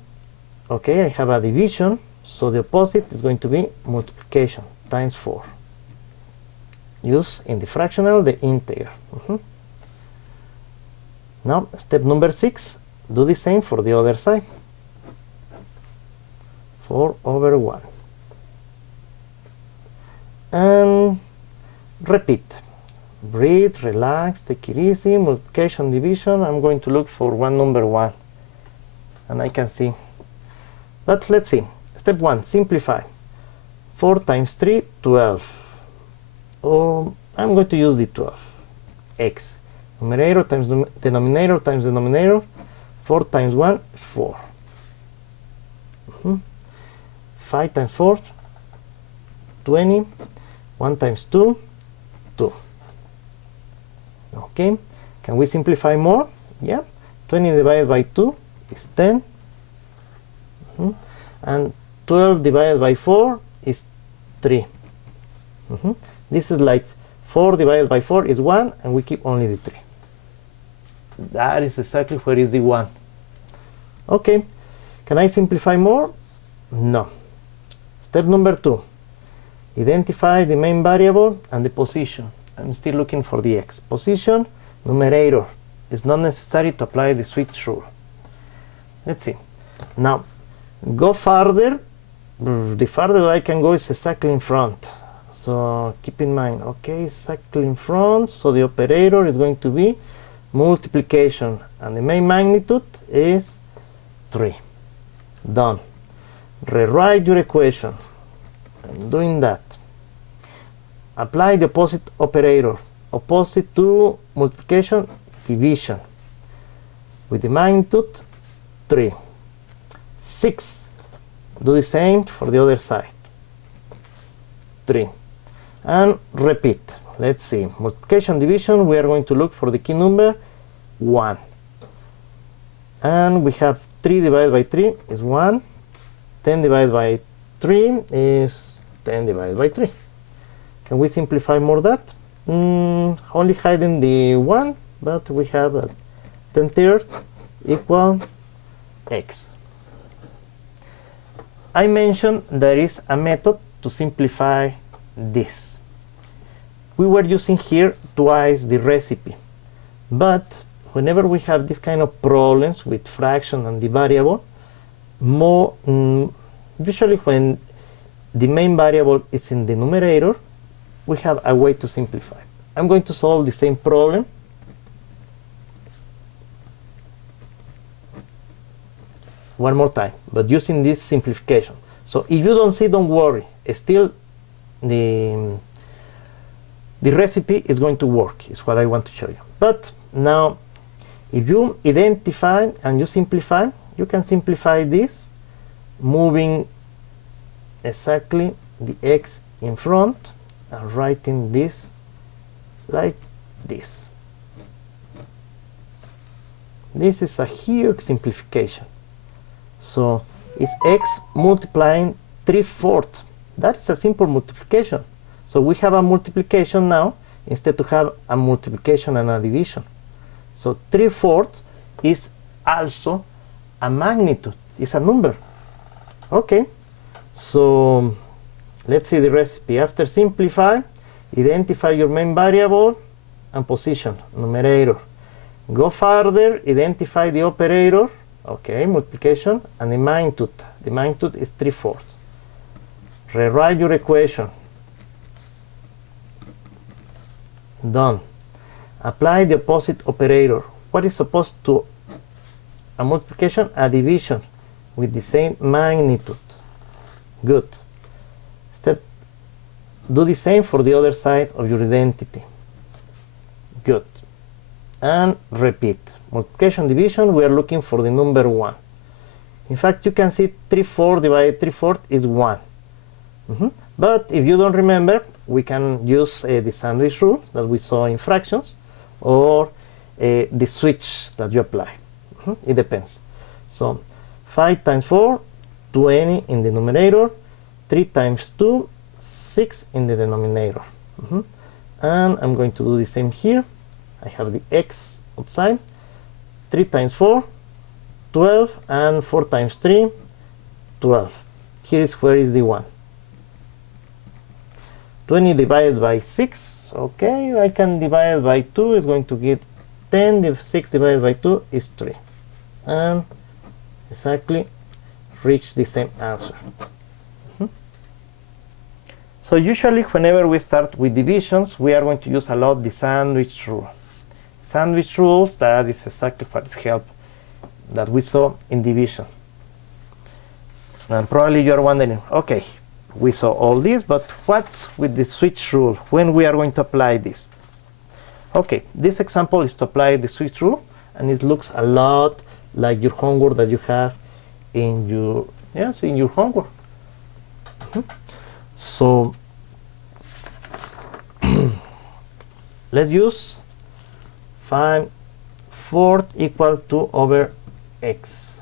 Okay, I have a division, so the opposite is going to be multiplication times 4. Use in the fractional the integer. Now, step number 6, do the same for the other side. 4/1. And repeat. Breathe, relax, take it easy. Multiplication, division. I'm going to look for one number 1. And I can see. But let's see. Step 1, simplify. 4 times 3, 12. Oh, I'm going to use the 12. X. Numerator times denominator times denominator. 4 times 1, 4. 5 times 4, 20. 1 times 2, 2. Okay. Can we simplify more? Yeah. 20 divided by 2 is 10. And 12 divided by 4 is 3. This is like 4 divided by 4 is 1, and we keep only the 3. That is exactly where is the 1. Okay. Can I simplify more? No. Step number 2. Identify the main variable and the position. I'm still looking for the x. Position, numerator. It's not necessary to apply the switch rule. Let's see. Now, go farther. The farther I can go is exactly in front. So keep in mind, okay, exactly in front. So the operator is going to be multiplication. And the main magnitude is 3. Done. Rewrite your equation. I'm doing that. Apply the opposite operator. Opposite to multiplication, division. With the magnitude 3. 6. Do the same for the other side. 3. And repeat. Let's see. Multiplication, division, we are going to look for the key number 1. And we have 3 divided by 3 is 1. 10 divided by 3 is 10 divided by 3. Can we simplify more that? Only hiding the 1, but we have that 10 equal x. I mentioned there is a method to simplify this. We were using here twice the recipe, but whenever we have this kind of problems with fraction and the variable, usually when the main variable is in the numerator, we have a way to simplify. I'm going to solve the same problem. One more time, but using this simplification. So if you don't see, don't worry. Still, the recipe is going to work, is what I want to show you. But now, if you identify and you simplify, you can simplify this, moving exactly the x in front and writing this like this. This is a huge simplification. So it's x multiplying 3/4. That's a simple multiplication. So we have a multiplication now instead to have a multiplication and a division. So 3/4 is also a magnitude. It's a number. Okay. So let's see the recipe. After simplify, identify your main variable and position, numerator. Go further, identify the operator, okay, multiplication, and the magnitude. The magnitude is 3/4. Rewrite your equation. Done. Apply the opposite operator. What is opposed to a multiplication? A division with the same magnitude. Good. Do the same for the other side of your identity. Good. And repeat. Multiplication, division, we are looking for the number 1. In fact, you can see 3/4 divided 3/4 is 1. But if you don't remember, we can use the sandwich rule that we saw in fractions, or the switch that you apply. It depends. So 5 times 4, 20 in the numerator, 3 times 2, 6 in the denominator. And I'm going to do the same here. I have the x outside. 3 times 4, 12, and 4 times 3, 12. Here is where is the 1. 20 divided by 6, okay, I can divide by 2, it's going to get 6 divided by 2 is 3. And exactly reach the same answer. So usually whenever we start with divisions, we are going to use a lot the sandwich rule. Sandwich rules, that is exactly what help that we saw in division. And probably you are wondering, okay, we saw all this, but what's with the switch rule? When we are going to apply this? Okay, this example is to apply the switch rule, and it looks a lot like your homework that you have in your homework. So let's use find 4 equal to over x.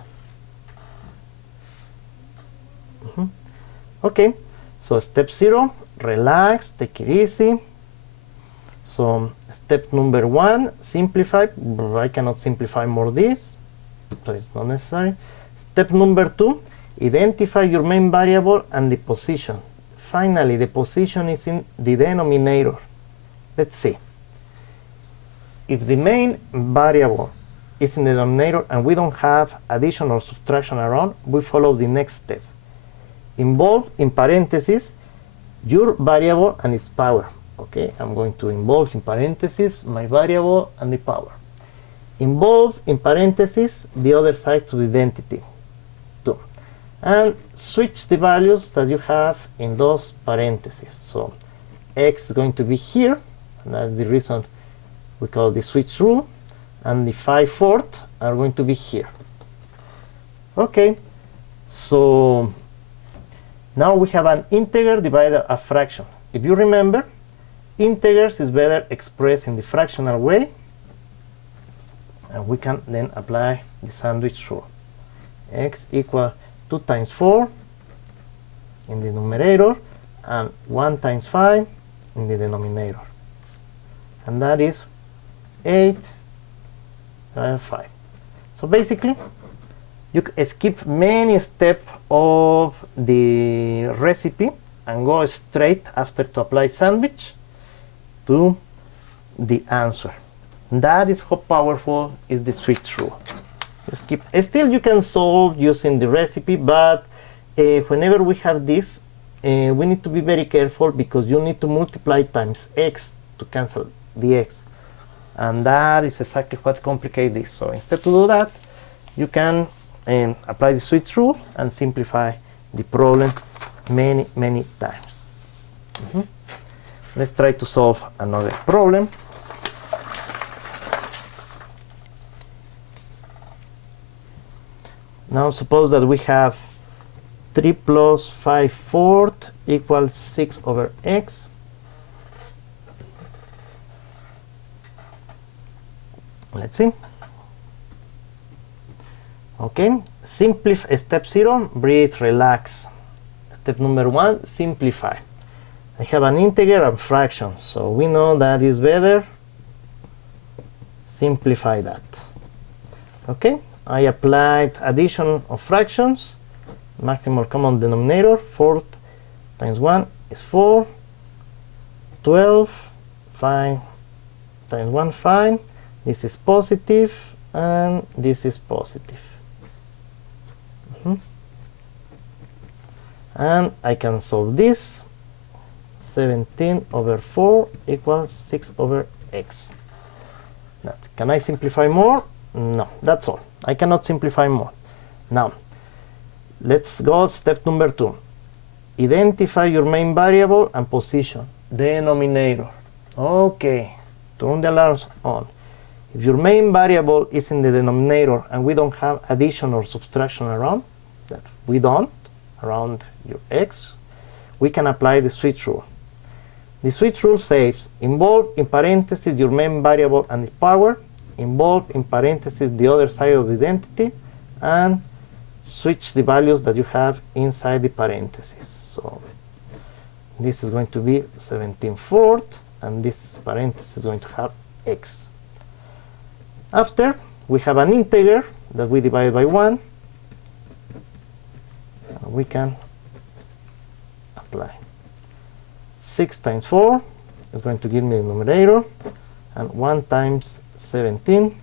Okay, so step 0, relax, take it easy. So step number 1, simplify. I cannot simplify more this, so it's not necessary. Step number 2, identify your main variable and the position. Finally, the position is in the denominator. Let's see. If the main variable is in the denominator and we don't have addition or subtraction around, we follow the next step. Involve in parentheses your variable and its power. Okay, I'm going to involve in parentheses my variable and the power. Involve in parentheses the other side to the identity too. And switch the values that you have in those parentheses. So x is going to be here, and that's the reason we call the switch rule, and the 5/4 are going to be here. Okay, so now we have an integer divided a fraction. If you remember, integers is better expressed in the fractional way, and we can then apply the sandwich rule. X equal 2 times 4 in the numerator and 1 times 5 in the denominator, and that is 8 and 5. So basically you skip many steps of the recipe and go straight after to apply sandwich to the answer. That is how powerful is the switch rule. Skip. Still you can solve using the recipe, but whenever we have this, we need to be very careful because you need to multiply times x to cancel the x, and that is exactly what complicates this. So instead to do that, you can apply the switch rule and simplify the problem many times. Let's try to solve another problem. Now suppose that we have 3 plus 5/4 equals 6 over x. Let's see. Okay, simplify. Step 0, breathe, relax. Step number 1, simplify. I have an integer and fraction, so we know that is better. Simplify that. Okay, I applied addition of fractions. Maximum common denominator, 4 times 1 is 4. 12, 5 times 1, 5. This is positive, and this is positive. And I can solve this. 17 over 4 equals 6 over x. Can I simplify more? No, that's all. I cannot simplify more. Now, let's go step number 2. Identify your main variable and position. Denominator. Okay, turn the alarms on. If your main variable is in the denominator and we don't have addition or subtraction around, that we don't, around your x, we can apply the switch rule. The switch rule says, involve in parentheses your main variable and its power, involve in parentheses the other side of the identity, and switch the values that you have inside the parentheses. So this is going to be 17/4, and this parenthesis is going to have x. After, we have an integer that we divide by 1. We can apply 6 times 4 is going to give me the numerator, and 1 times 17.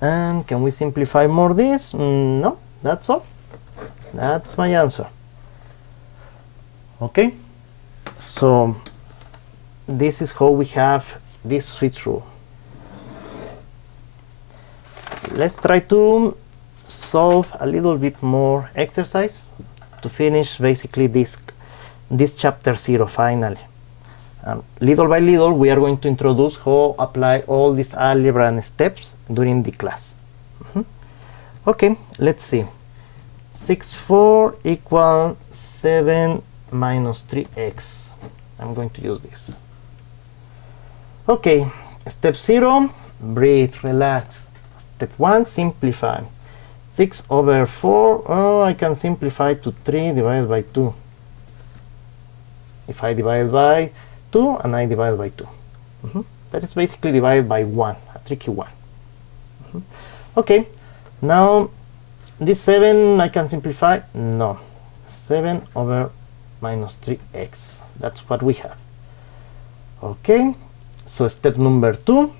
And can we simplify more this? No, that's all. That's my answer. Okay, so this is how we have this switch rule. Let's try to solve a little bit more exercise to finish basically this chapter 0 finally. Little by little we are going to introduce how apply all these algebra and steps during the class. Okay, let's see. 6, 4 equal 7 minus 3x. I'm going to use this. Okay, step 0, breathe, relax. Step 1, simplify. 6 over 4, oh, I can simplify to 3 divided by 2. If I divide by 2 and I divide by 2. That is basically divided by 1, a tricky one. Okay, now this 7 I can simplify? No. 7 over minus 3x. That's what we have. Okay, so step number 2,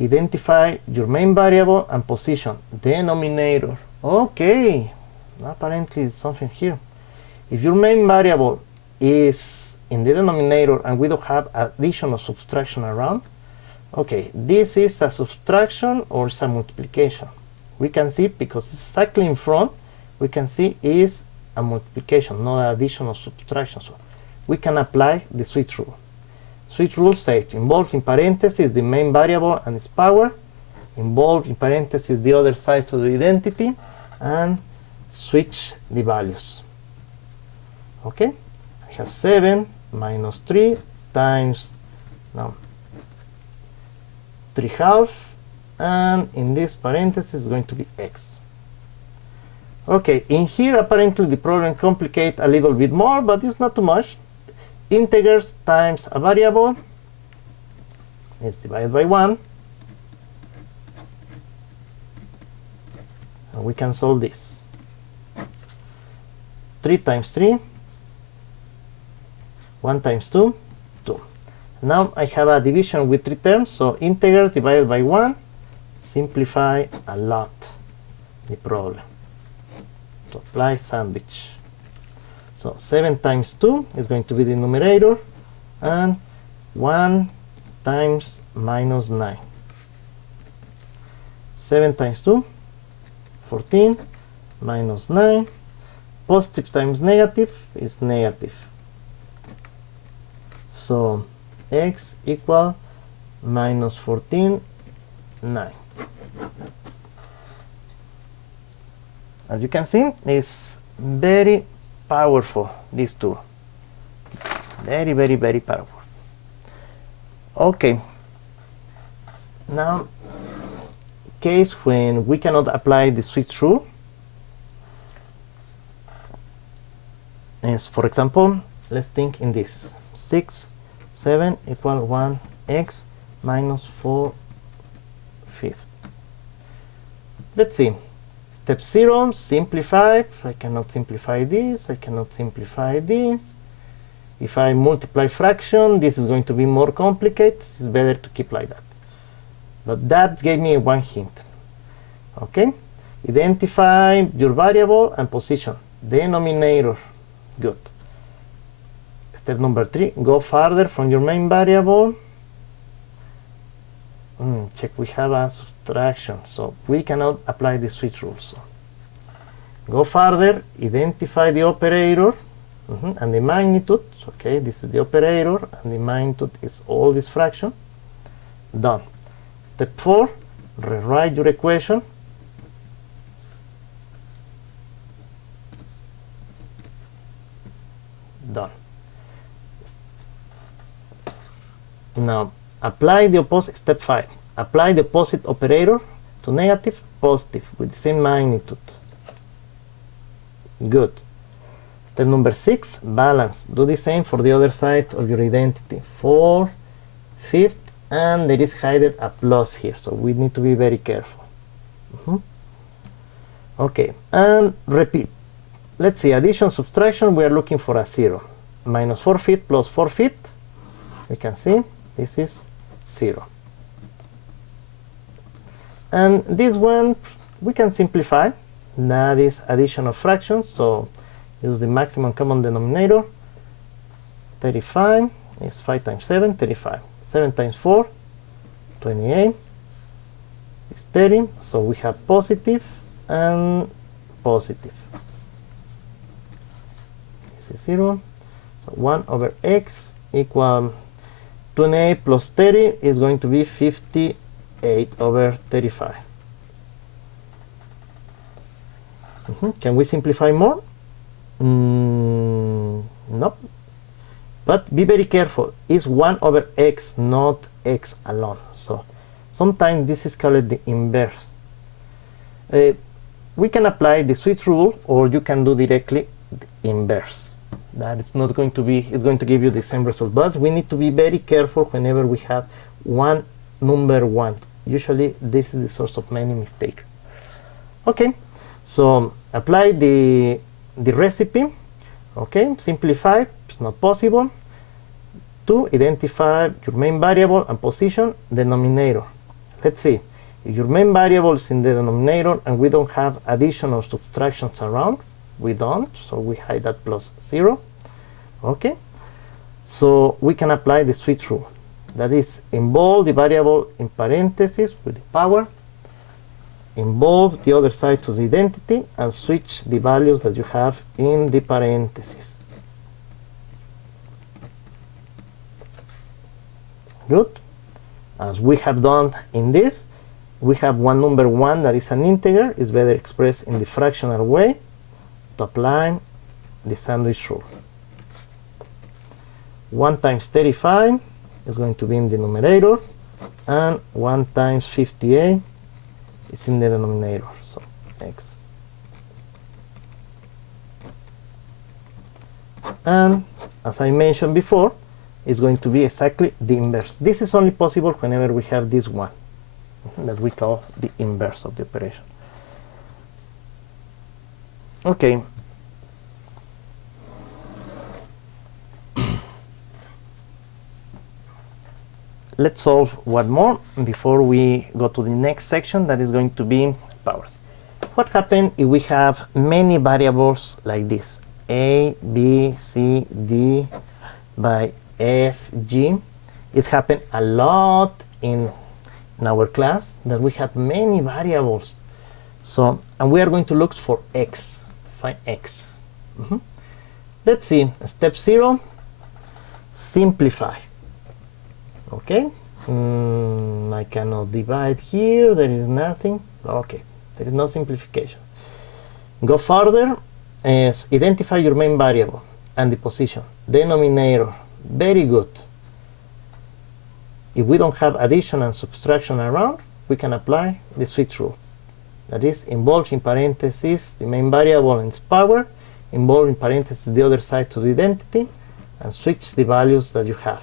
identify your main variable and position denominator. Okay, apparently it's something here. If your main variable is in the denominator and we don't have addition or subtraction around, okay, this is a subtraction or it's a multiplication. We can see, because it's exactly in front, we can see is a multiplication, not an addition or subtraction. So we can apply the switch rule. Switch rule says involve in parentheses the main variable and its power, involve in parentheses the other sides of the identity, and switch the values. Okay, I have 7 minus 3 times now 3 half, and in this parenthesis is going to be x. Okay, in here apparently the problem complicates a little bit more, but it's not too much. Integers times a variable is divided by 1, and we can solve this. 3 times 3, 1 times 2, 2. Now I have a division with 3 terms, so integers divided by 1 simplify a lot the problem. To apply sandwich. So 7 times 2 is going to be the numerator, and 1 times minus 9. 7 times 2, 14, minus 9. Positive times negative is negative. So x equal minus 14, 9. As you can see, it's very powerful, these two. Very, very, very powerful. Okay. Now, case when we cannot apply the switch rule is, for example, let's think in this. 6, 7 equal 1x minus 4 fifths. Let's see. Step 0, simplify. I cannot simplify this, I cannot simplify this. If I multiply fraction, this is going to be more complicated. It's better to keep like that. But that gave me one hint. Okay? Identify your variable and position. Denominator. Good. Step number 3, go farther from your main variable. Check, we have a subtraction, so we cannot apply the switch rule. So go farther, identify the operator and the magnitude. Okay, this is the operator and the magnitude is all this fraction. Done. Step 4, rewrite your equation. Done. Now apply the opposite. Step 5, apply the opposite operator to negative, positive with the same magnitude. Good. Step number 6, balance. Do the same for the other side of your identity. 4 fifths, and there is hidden a plus here, so we need to be very careful. Okay, and repeat. let's see, addition, subtraction, we are looking for a 0. Minus 4 feet plus 4 feet, we can see this is 0. And this one we can simplify. That is addition of fractions, so use the maximum common denominator. 35 is 5 times 7, 35. 7 times 4, 28 is 30, so we have positive and positive. This is 0. So 1 over x equal 28 plus 30 is going to be 58 over 35. Can we simplify more? Nope. But be very careful. It's 1 over x, not x alone. So sometimes this is called the inverse. We can apply the switch rule, or you can do directly the inverse. That is not going to be, it's going to give you the same result. But we need to be very careful whenever we have one number 1. Usually this is the source of many mistakes. Okay, so apply the recipe. Okay, simplify, it's not possible. To identify your main variable and position denominator. Let's see, if your main variable is in the denominator and we don't have addition or subtractions around, we don't, so we hide that plus 0. Okay, so we can apply the switch rule. That is, involve the variable in parentheses with the power, involve the other side to the identity, and switch the values that you have in the parentheses. Good. As we have done in this, we have one number 1 that is an integer, is better expressed in the fractional way, to apply the sandwich rule. 1 times 35 is going to be in the numerator, and 1 times 58 is in the denominator, so x. And as I mentioned before, it's going to be exactly the inverse. This is only possible whenever we have this one that we call the inverse of the operation. Okay. Let's solve one more before we go to the next section, that is going to be powers. What happens if we have many variables like this? A, B, C, D by F, G. It happened a lot in our class that we have many variables. So, and we are going to look for x, find x. Let's see, step 0, simplify. Okay, I cannot divide here, there is nothing. Okay, there is no simplification. Go further, is identify your main variable and the position. Denominator, very good. If we don't have addition and subtraction around, we can apply the switch rule. That is, involve in parentheses the main variable and its power, involve in parentheses the other side to the identity, and switch the values that you have.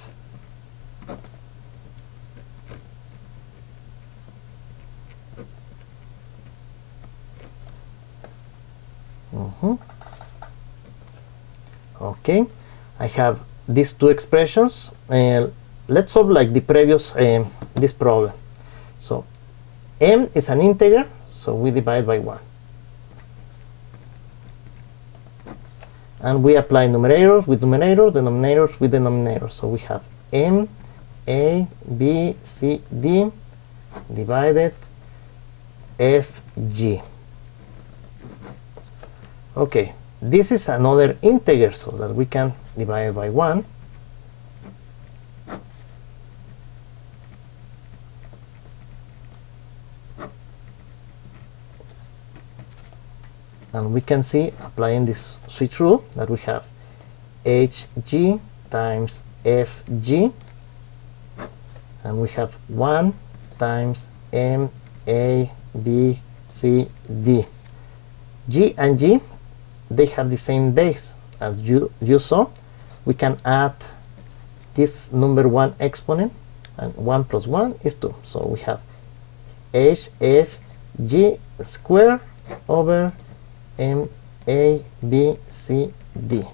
Okay, I have these two expressions. Let's solve like the previous this problem. So m is an integer, so we divide by 1. And we apply numerators with numerators, denominators with denominators. So we have m, a, b, c, d divided f, g. Okay, this is another integer, so that we can divide by 1. And we can see, applying this switch rule, that we have hg times fg, and we have 1 times m, a, b, c, d. G and g, they have the same base. As you saw, we can add this number 1 exponent, and 1 plus 1 is 2. So we have h, f, g squared over m, A, B, C, D.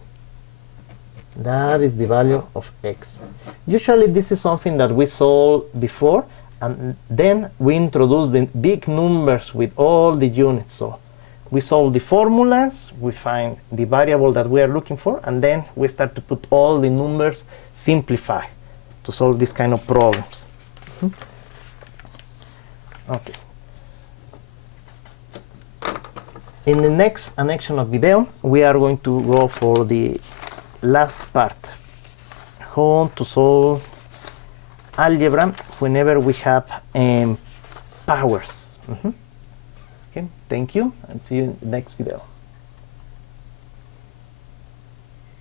That is the value of x. Usually this is something that we solved before, and then we introduce the big numbers with all the units. So we solve the formulas, we find the variable that we are looking for, and then we start to put all the numbers, simplify to solve this kind of problems. Okay. In the next annection of video, we are going to go for the last part, how to solve algebra whenever we have powers. Okay, thank you, and see you in the next video.